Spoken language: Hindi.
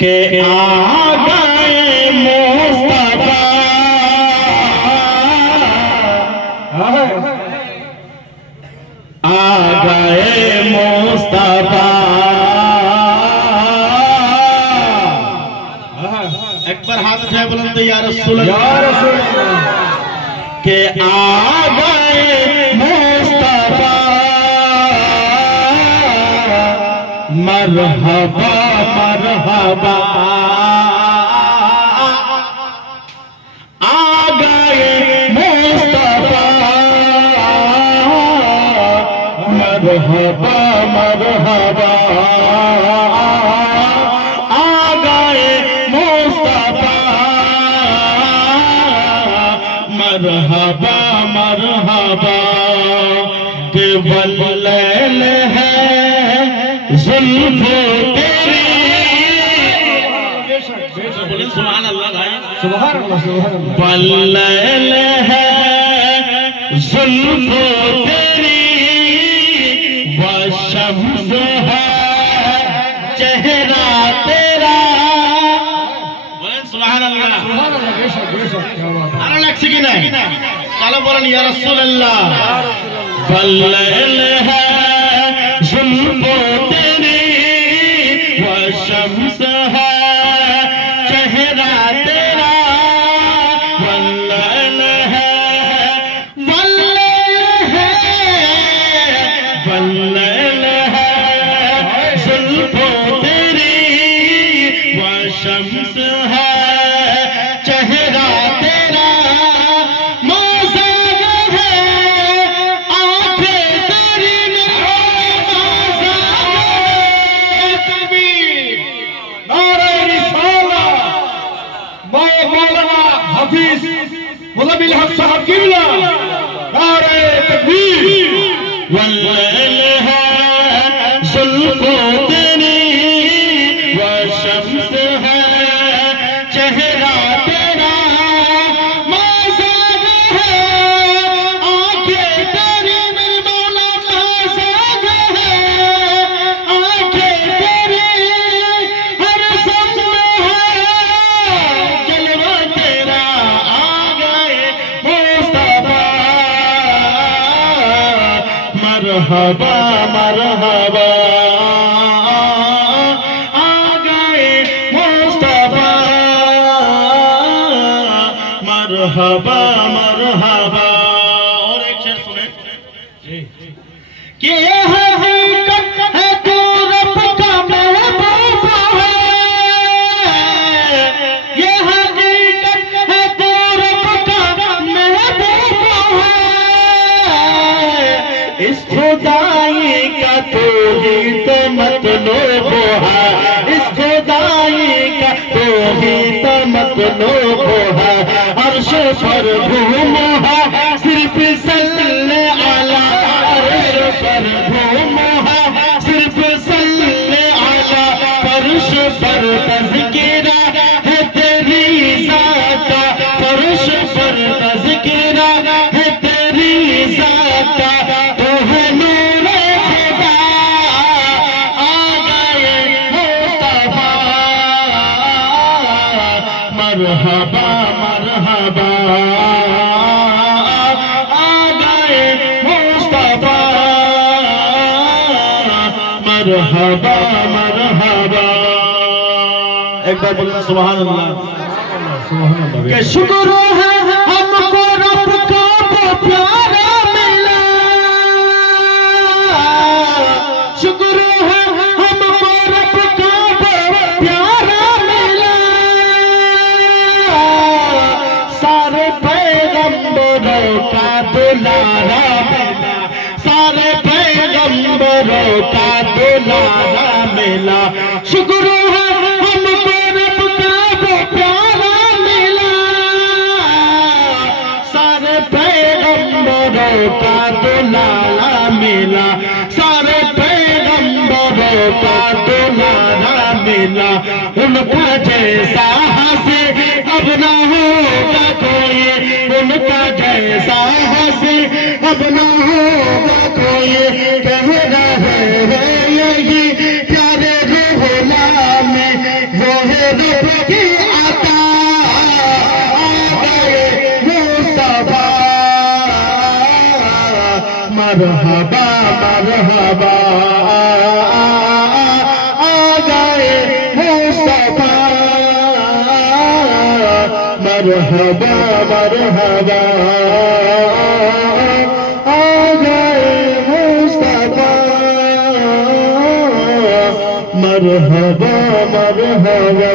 के आ गए मुस्तफा, आ गए मुस्तफा। एक बार हाथ उठाए बुलंद या रसूल अल्लाह, के आ गए मुस्तफा, मरहबा मरहबा। आ गए मुस्तफा, मरहबा मरहबा। आ गए मुस्तफा, मरहबा मरहबा। के वल्लैल है जुल्फों तेरी, सुभान अल्लाह भाई, सुभान अल्लाह सुभान अल्लाह। वल्लैल है जुल्फों तेरी, व शम्स है चेहरा तेरा। सुभान अल्लाह सुभान अल्लाह। बेशक बेशक क्या बात है। अरे लक्ष्य की नहीं चलो बोलन या रसूल अल्लाह। वल्लैल है जुल्फों तेरी, व शम्स है चेहरा तेरा। वल्लैल है, वल्लैल है, वल्लैल है जुल्फों तेरी, व शम्स है चेहरा तेरा। मुज़म्मिल हक साहब क़िबला, नारे तकबीर। वल्लैल है जुल्फों तेरी, व शम्स है चेहरा तेरा। मौज़ाद है आंखें तेरी, मेरे मौला मौज़ाद है आंखें तेरी। हर सम है जलवा तेरा। मरहबा मरहबा, आ गए मुस्तफा, मरहबा मरहबा। और एक शेर सुने कि ये हकीकत है तू रब का महबूब है, ये हकीकत है तू रब का महबूब है। इस खुदाई का तो ही तो मतलब है, इस खुदाई का तो ही तो मतलब है। अर्श पर घूम है सिर्फ सल्ले अला, अर्श पर घूम है सिर्फ सल्ले अला। फर्श पर तज़किरा है तेरी ज़ात, फर्श पर तज़किरा है तेरी ज़ात। मरहबा मरहबा, आ गए मुस्तफा, मरहबा मरहबा। एक बार बोलना सुभान अल्लाह सुभान अल्लाह। के शुक्र है हमको रब का वो प्यारा मिला, शुक्र है हमको रब का वो प्यारा मिला। सारे पैगंबरों का दुलारा मिला, सारे पैगंबरों का दुलारा मिला। शुक्र है हमको रब का वो प्यारा मिला, सारे पैगंबरों का दुलारा मिला, सारे पैगंबरों का दुलारा मिला। उनका जैसा हंसे अब ना होगा कोई, उनका जैसा हंसे अब ना होगा कोई। कह रहे हैं यही प्यारे रूहुल्लाह में वो है की आता मुस्तफा मरहबा मरहबा आ गए मुस्तफा मरहबा मरहबा आ गए मुस्तफा मरहबा मरहबा